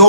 2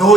2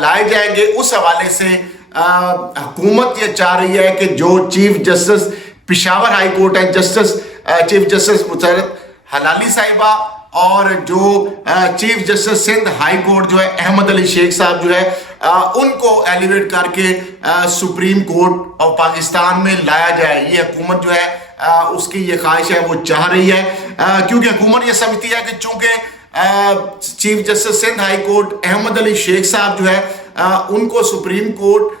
لائے جائیں گے. اس حوالے سے حکومت یہ چاہ رہی ہے کہ جو chief justice Peshawar high court ہے جسٹس چیف جسٹس مسرت حلالی صاحبہ اور جو chief justice Sindh high court جو ہے احمد علی شیخ صاحب جو ہے ان کو ایلیویٹ کر کے سپریم کورٹ آف پاکستان میں لایا جائے. یہ حکومت جو ہے اس کی یہ خواہش ہے وہ چاہ رہی ہے کیونکہ حکومت یہ سمجھتی ہے کہ چونکہ chief justice Sindh high court Ahmed Ali Sheikh صاحب جو ہے ان کو سپریم کورٹ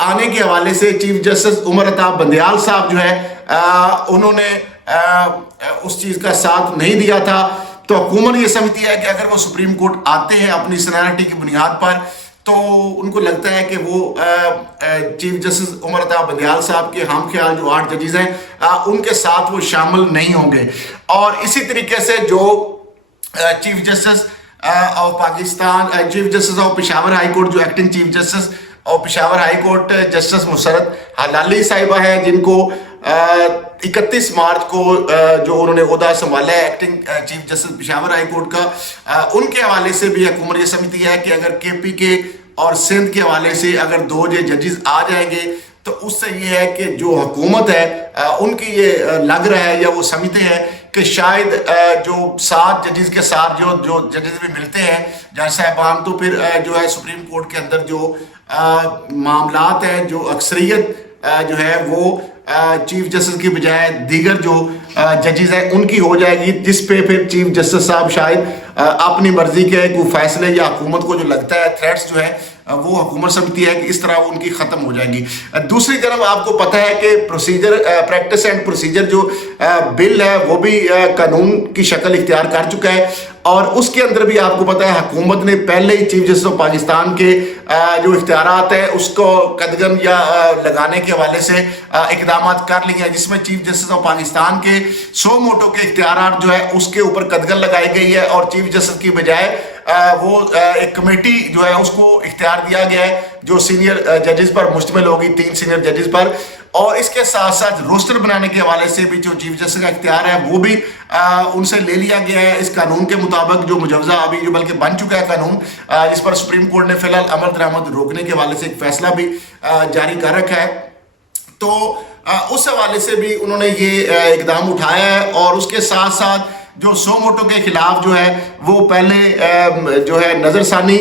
آنے کے حوالے سے چیف جسٹس عمر عطا بندیال صاحب جو ہے انہوں نے اس چیز کا ساتھ نہیں دیا تھا. تو حکومت یہ سمجھتی ہے کہ اگر وہ سپریم کورٹ آتے ہیں اپنی سینیرٹی کی بنیاد پر تو ان کو لگتا ہے کہ وہ چیف جسٹس عمر عطا بندیال صاحب کے ہم خیال جو 8 ججز ہیں ان کے ساتھ وہ شامل نہیں ہوں گے. اور اسی طریقے سے جو chief justice of Pakistan chief justice of Peshawar high court جو ایکٹنگ چیف جسٹس اور پشاور ہائی کورٹ جسٹس مسرت حلالی صاحبہ ہے جن کو 31 مارچ کو جو انہوں نے عہدہ سنبھالا ہے acting chief justice Peshawar high court کا, ان کے حوالے سے بھی حکومت یہ سمجھتی ہے کہ اگر کے پی کے اور سندھ کے حوالے سے اگر 2 ججز آ جائیں گے تو اس سے یہ ہے کہ جو حکومت ہے ان کی یہ لگ رہا ہے یا وہ سمجھتے ہیں کہ شاید جو 7 ججز کے ساتھ جو ججز بھی ملتے ہیں جج صاحبان تو پھر جو ہے سپریم کورٹ کے اندر جو معاملات ہیں جو اکثریت جو ہے وہ چیف جسٹس کی بجائے دیگر جو ججز ہیں ان کی ہو جائے گی, جس پہ پھر چیف جسٹس صاحب شاید اپنی مرضی کے کوئی فیصلے یا حکومت کو جو لگتا ہے تھریٹس جو ہے وہ حکومت سمجھتی ہے کہ اس طرح وہ ان کی ختم ہو جائیں گی. دوسری طرف آپ کو پتہ ہے کہ پروسیجر پریکٹس اینڈ پروسیجر جو بل ہے وہ بھی قانون کی شکل اختیار کر چکا ہے اور اس کے اندر بھی آپ کو پتہ ہے حکومت نے پہلے ہی چیف جسٹس آف پاکستان کے جو اختیارات ہیں اس کو قدغن یا لگانے کے حوالے سے اقدامات کر لیے ہیں, جس میں چیف جسٹس آف پاکستان کے سو موٹو کے اختیارات جو ہے اس کے اوپر قدغن لگائی گئی ہے اور چیف جسٹس کی بجائے وہ ایک کمیٹی جو ہے اس کو اختیار دیا گیا ہے جو سینئر ججز پر مشتمل ہوگی 3 سینئر ججز پر. اور اس کے ساتھ ساتھ روسٹر بنانے کے حوالے سے بھی جو چیف جسٹس کا اختیار ہے وہ بھی ان سے لے لیا گیا ہے اس قانون کے مطابق جو مجوزہ ابھی جو بلکہ بن چکا ہے قانون, جس پر سپریم کورٹ نے فی الحال عمل درآمد روکنے کے حوالے سے ایک فیصلہ بھی جاری کر رکھا ہے. تو اس حوالے سے بھی انہوں نے یہ اقدام اٹھایا ہے اور اس کے ساتھ ساتھ جو سو موٹو کے خلاف جو ہے وہ پہلے جو ہے نظر ثانی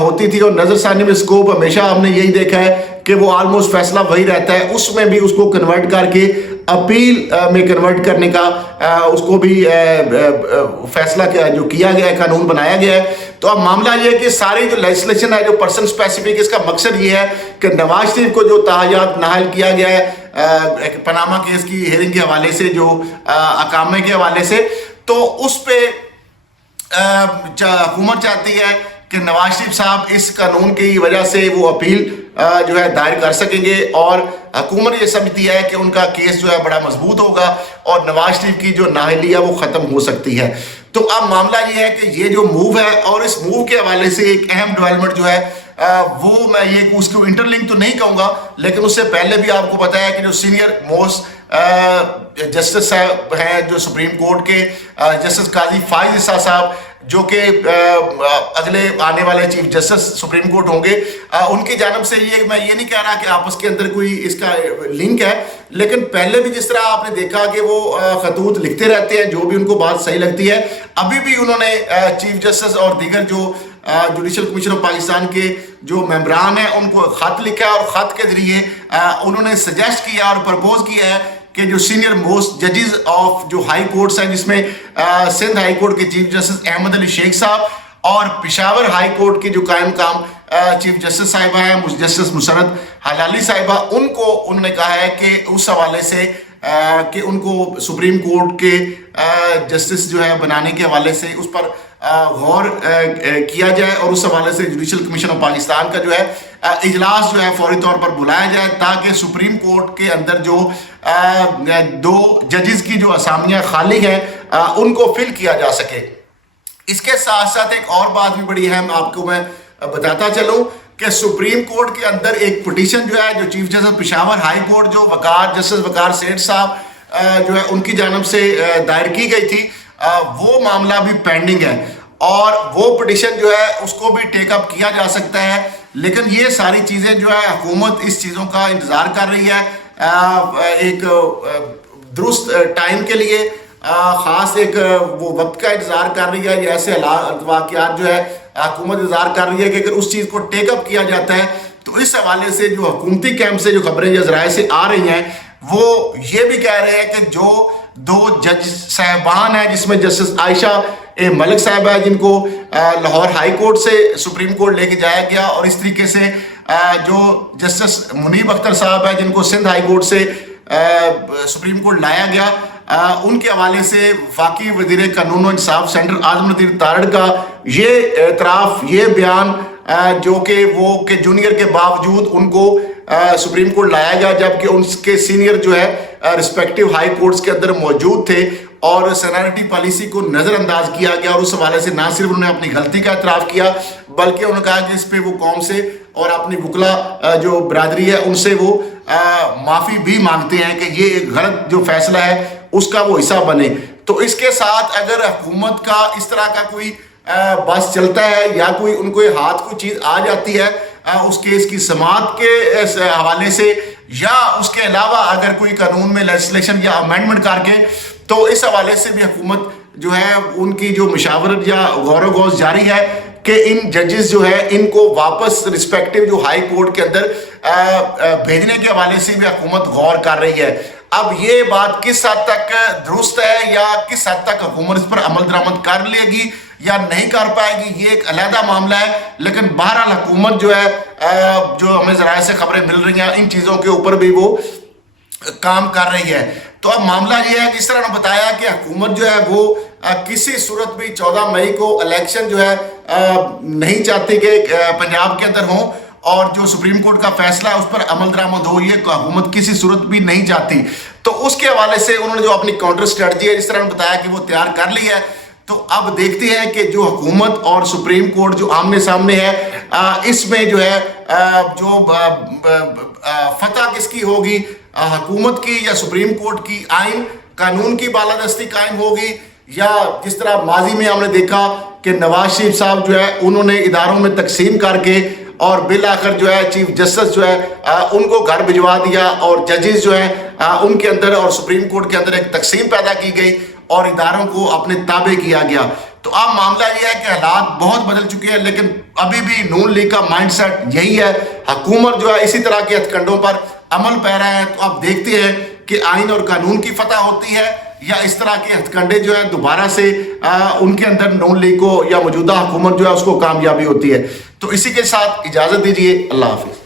ہوتی تھی اور نظر ثانی میں سکوپ ہمیشہ ہم نے یہی دیکھا ہے کہ وہ آلموسٹ فیصلہ وہی رہتا ہے, اس میں بھی اس کو کنورٹ کر کے اپیل میں کنورٹ کرنے کا اس کو بھی فیصلہ جو کیا گیا ہے قانون بنایا گیا ہے. تو اب معاملہ یہ ہے کہ ساری جو لیجسلیشن ہے جو پرسن سپیسیفک اس کا مقصد یہ ہے کہ نواز شریف کو جو تاحیات نااہل کیا گیا ہے پاناما کیس کی ہیئرنگ کے حوالے سے جو اقامے کے حوالے سے, تو اس پہ حکومت چاہتی ہے کہ نواز شریف صاحب اس قانون کی وجہ سے وہ اپیل جو ہے دائر کر سکیں گے اور حکومت یہ سمجھتی ہے کہ ان کا کیس جو ہے بڑا مضبوط ہوگا اور نواز شریف کی جو نااہلی ہے وہ ختم ہو سکتی ہے. تو اب معاملہ یہ ہے کہ یہ جو موو ہے اور اس موو کے حوالے سے ایک اہم ڈیولپمنٹ جو ہے وہ میں یہ اس کو انٹر لنک تو نہیں کہوں گا لیکن اس سے پہلے بھی آپ کو پتا ہے کہ جو سینئر موسٹ جسٹس صاحب ہیں جو سپریم کورٹ کے جسٹس قاضی فائز عیسیٰ صاحب جو کہ اگلے آنے والے چیف جسٹس سپریم کورٹ ہوں گے, ان کی جانب سے یہ میں یہ نہیں کہہ رہا کہ آپس کے اندر کوئی اس کا لنک ہے, لیکن پہلے بھی جس طرح آپ نے دیکھا کہ وہ خطوط لکھتے رہتے ہیں جو بھی ان کو بات صحیح لگتی ہے, ابھی بھی انہوں نے چیف جسٹس اور دیگر جو جوڈیشل کمیشن آف پاکستان کے جو ممبران ہیں ان کو خط لکھا اور خط کے ذریعے انہوں نے سجیسٹ کیا اور پرپوز کیا ہے کہ جو سینئر موسٹ ججز آف جو ہائی کورٹس ہیں جس میں سندھ ہائی کورٹ کے چیف جسٹس احمد علی شیخ صاحب اور پشاور ہائی کورٹ کی جو قائم مقام چیف جسٹس صاحبہ ہیں جسٹس مسرت حلالی صاحبہ, ان کو انہوں نے کہا ہے کہ اس حوالے سے کہ ان کو سپریم کورٹ کے جسٹس جو ہے بنانے کے حوالے سے اس پر غور کیا جائے اور اس حوالے سے جوڈیشل کمیشن آف پاکستان کا جو ہے اجلاس جو ہے فوری طور پر بلایا جائے تاکہ سپریم کورٹ کے اندر جو 2 ججز کی جو اسامیاں خالی ہیں ان کو فل کیا جا سکے. اس کے ساتھ ساتھ ایک اور بات بھی بڑی اہم آپ کو میں بتاتا چلوں کہ سپریم کورٹ کے اندر ایک پٹیشن جو ہے جو chief justice Peshawar high court جو جسٹس وقار سیٹھ صاحب جو ہے ان کی جانب سے دائر کی گئی تھی, وہ معاملہ بھی پینڈنگ ہے اور وہ پٹیشن جو ہے اس کو بھی ٹیک اپ کیا جا سکتا ہے. لیکن یہ ساری چیزیں جو ہے حکومت اس چیزوں کا انتظار کر رہی ہے ایک درست ٹائم کے لیے, خاص ایک وہ وقت کا انتظار کر رہی ہے. ایسے حالات واقعات جو ہے حکومت انتظار کر رہی ہے کہ اگر اس چیز کو ٹیک اپ کیا جاتا ہے تو اس حوالے سے جو حکومتی کیمپ سے جو خبریں یا ذرائع سے آ رہی ہیں وہ یہ بھی کہہ رہے ہیں کہ جو 2 جج صاحبان ہیں جس میں جسٹس عائشہ ملک صاحب ہے جن کو لاہور ہائی کورٹ سے سپریم کورٹ لے کے جایا گیا, اور اس طریقے سے جو جسٹس منیب اختر صاحب ہے جن کو سندھ ہائی کورٹ سے سپریم کورٹ لایا گیا, ان کے حوالے سے وفاقی وزیر قانون و انصاف سینٹر اعظم الدین تارڑ کا یہ اعتراف, یہ بیان جو کہ وہ کہ جونیئر کے باوجود ان کو سپریم کورٹ لایا گیا جبکہ ان کے سینئر جو ہے رسپیکٹیو ہائی کورٹس کے اندر موجود تھے, اور سینیرٹی پالیسی کو نظر انداز کیا گیا. اور اس حوالے سے نہ صرف انہوں نے اپنی غلطی کا اعتراف کیا بلکہ انہوں نے کہا کہ اس پہ وہ قوم سے اور اپنی وکلا جو برادری ہے ان سے وہ معافی بھی مانگتے ہیں کہ یہ ایک غلط جو فیصلہ ہے اس کا وہ حصہ بنے. تو اس کے ساتھ اگر حکومت کا اس طرح کا کوئی بس چلتا ہے یا کوئی ان کو ہاتھ کوئی چیز آ جاتی ہے اس کیس کی سماعت کے حوالے سے, یا اس کے علاوہ اگر کوئی قانون میں لیجسلیشن یا امینڈمنٹ کر کے, تو اس حوالے سے بھی حکومت جو ہے ان کی جو مشاورت یا غور و غوض جاری ہے کہ ان ججز جو ہے ان کو واپس رسپیکٹیو جو ہائی کورٹ کے اندر بھیجنے کے حوالے سے بھی حکومت غور کر رہی ہے. اب یہ بات کس حد تک درست ہے یا کس حد تک حکومت اس پر عمل درآمد کر لے گی یا نہیں کر پائے گی, یہ ایک علیحدہ معاملہ ہے. لیکن بہرحال حکومت جو ہے جو ہمیں ذرائع سے خبریں مل رہی ہیں ان چیزوں کے اوپر بھی وہ کام کر رہی ہے. تو اب معاملہ یہ ہے کہ اس طرح نے بتایا کہ حکومت جو ہے وہ کسی صورت بھی 14 مئی کو الیکشن جو ہے نہیں چاہتی کہ پنجاب کے اندر ہوں, اور جو سپریم کورٹ کا فیصلہ ہے اس پر عمل درآمد ہو, یہ حکومت کسی صورت بھی نہیں چاہتی. تو اس کے حوالے سے انہوں نے جو اپنی کاؤنٹر اسٹریٹجی ہے جس طرح نے بتایا کہ وہ تیار کر لی ہے. تو اب دیکھتے ہیں کہ جو حکومت اور سپریم کورٹ جو آمنے سامنے ہے اس میں جو ہے جو فتح کس کی ہوگی, حکومت کی یا سپریم کورٹ کی, آئین قانون کی بالادستی قائم ہوگی, یا جس طرح ماضی میں ہم نے دیکھا کہ نواز شریف صاحب جو ہے انہوں نے اداروں میں تقسیم کر کے اور بالآخر جو ہے چیف جسٹس جو ہے ان کو گھر بھجوا دیا, اور ججز جو ہیں ان کے اندر اور سپریم کورٹ کے اندر ایک تقسیم پیدا کی گئی اور اداروں کو اپنے تابع کیا گیا. تو اب معاملہ یہ ہے کہ حالات بہت بدل چکے ہیں, لیکن ابھی بھی نون لیگ کا مائنڈ سیٹ یہی ہے, حکومت جو ہے اسی طرح کے ہتھ کنڈوں پر عمل پیرا ہے. تو اب دیکھتے ہیں کہ آئین اور قانون کی فتح ہوتی ہے یا اس طرح کے ہتھ کنڈے جو ہے دوبارہ سے ان کے اندر نون لیگ کو یا موجودہ حکومت جو ہے اس کو کامیابی ہوتی ہے. تو اسی کے ساتھ اجازت دیجیے, اللہ حافظ.